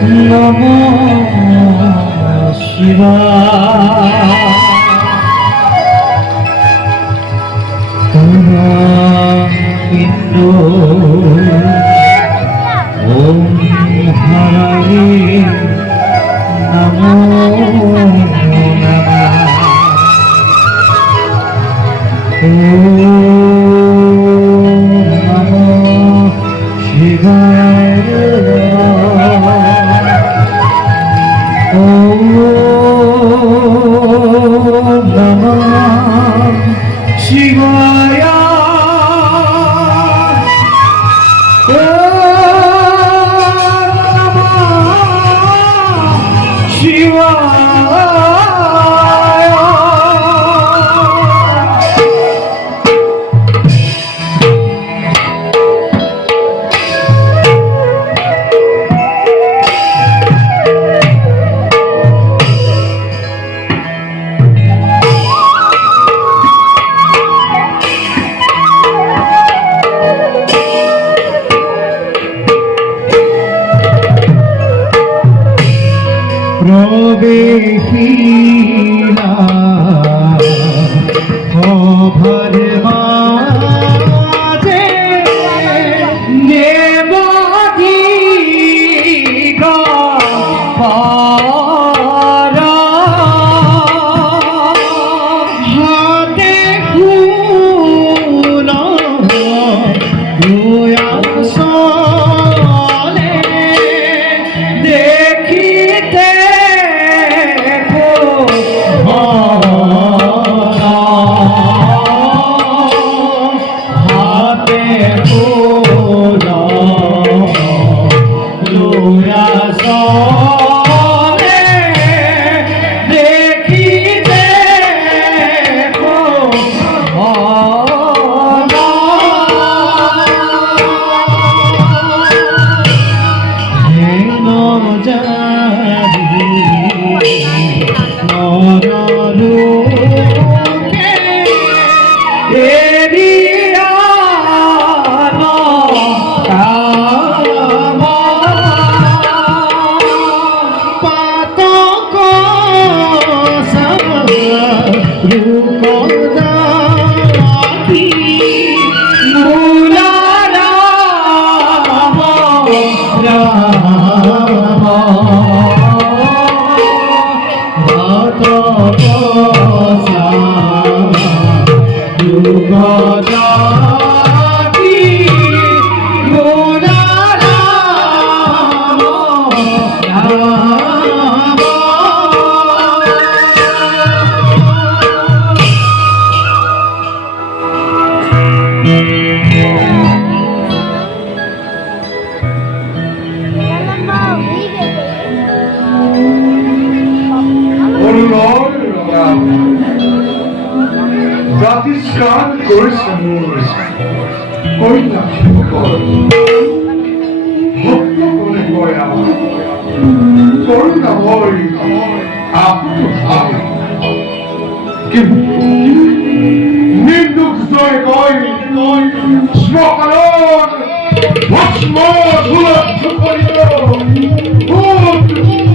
নমঃ শিবায় ইন্দ্র ওম হরে নমো নমঃ ওম নমঃ শিবায় ওম নমঃ শিবায় প্রবেশিলা অভর মাঝে নেবগি গর হাতে ফুল দুয়াসনে দেখিতে জাতিষ্কার করেছে ভক্ত করে গয়া করুণাময় আপনি ভাবে কিন্তু নিন্দুক জয় গয় শ্মকারণ ভস্ম ধুলদ্ধ করিত ভূত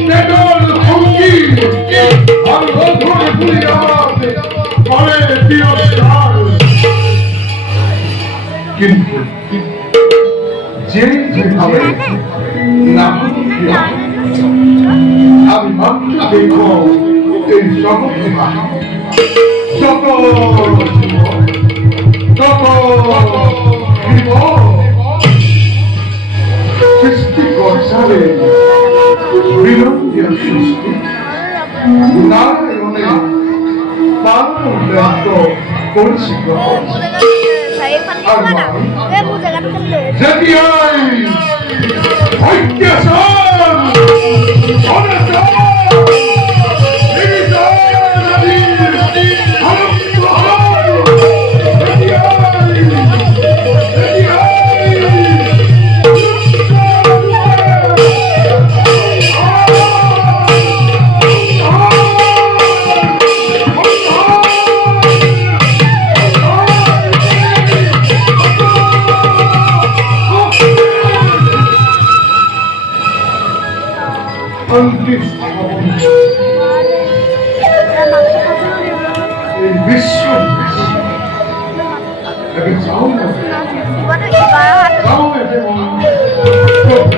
বেদন ভঙ্গি আমি অধরে পুরি আমাতে বলে তিরস্কার কিন্তু যে যেভাবে না আমি মাত্র দেখো এই জগতে সকল সৃষ্টি করছারে বিলম্বিয়া সৃষ্টি নারায়ণে পালন ব্যক্ত করছি গ্রহণ যদি অন্তিম এই বিশ্ব যাও না যাও না